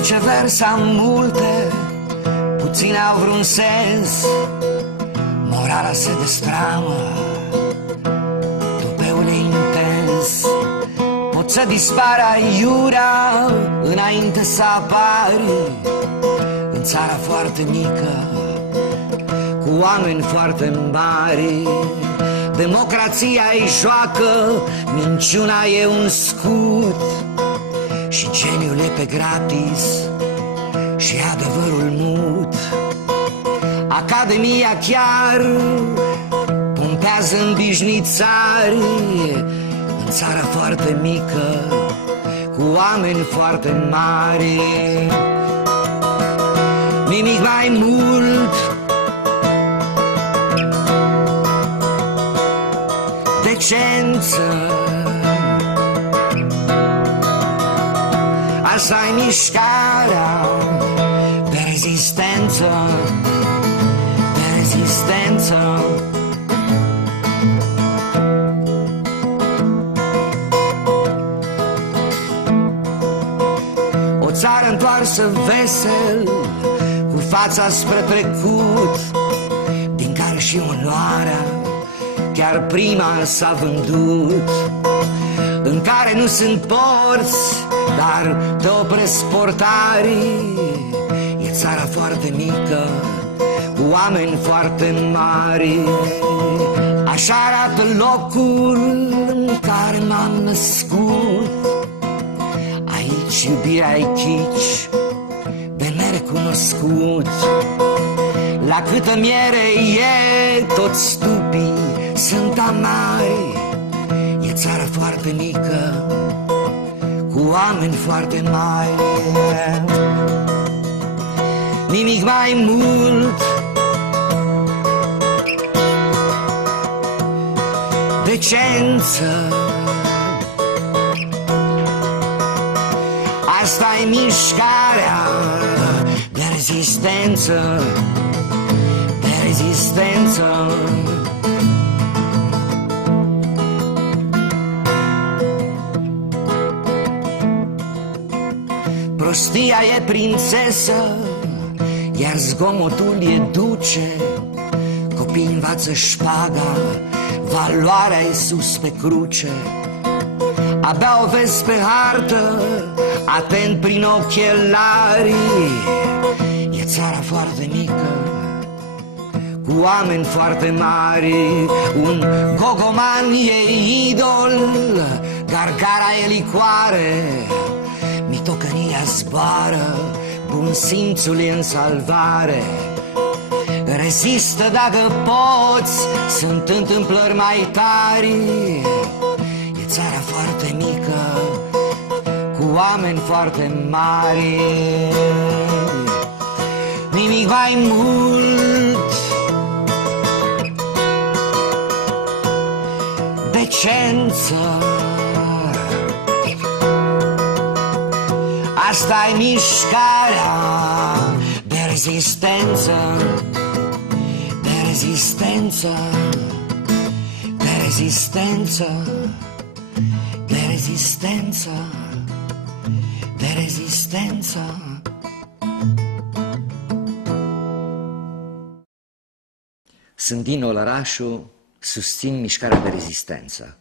viceversa am multe, puține au vreun sens. Morala se destramă, tupeul e intens. Pot să dispară aiurea înainte să apari în țara foarte mică, cu oameni foarte mari. Democrația-i joacă, minciuna e un scut și geniul e pe gratis și adevărul mut. Academia chiar pompează în bișnițari în țara foarte mică, cu oameni foarte mari. Nimic mai mult, decență. Asta-i mișcarea de rezistență, de rezistență. O țară întoarsă vesel, cu fața spre trecut, din care și onoarea chiar prima s-a vândut, în care nu sunt porți, dar te opresc portarii. E țara foarte mică, cu oameni foarte mari. Așa arată locul în care m-am născut. Aici iubirea-i chici, de nerecunoscut. La câtă miere e, toți stupii sunt amari. E țara foarte mică, cu oameni foarte mari. Nimic mai mult, decență. Asta-i mișcarea de rezistență, de rezistență. Prostia e prințesă, iar zgomotul e duce. Copiii învață șpaga, valoarea e sus pe cruce. Abia o vezi pe hartă, atent prin ochelari. E țara foarte mică, cu oameni foarte mari. Un gogoman e idol, gargara e licoare. Mitocănia zboară, bun simțul e în salvare. Rezistă dacă poți, sunt întâmplări mai tari. E țara foarte mică, cu oameni foarte mari. Nimic mai mult, decență. Asta-i mișcarea de rezistență, de rezistență, de rezistență, de rezistență, de rezistență. Sunt Dino Lărașu, susțin mișcarea de rezistență.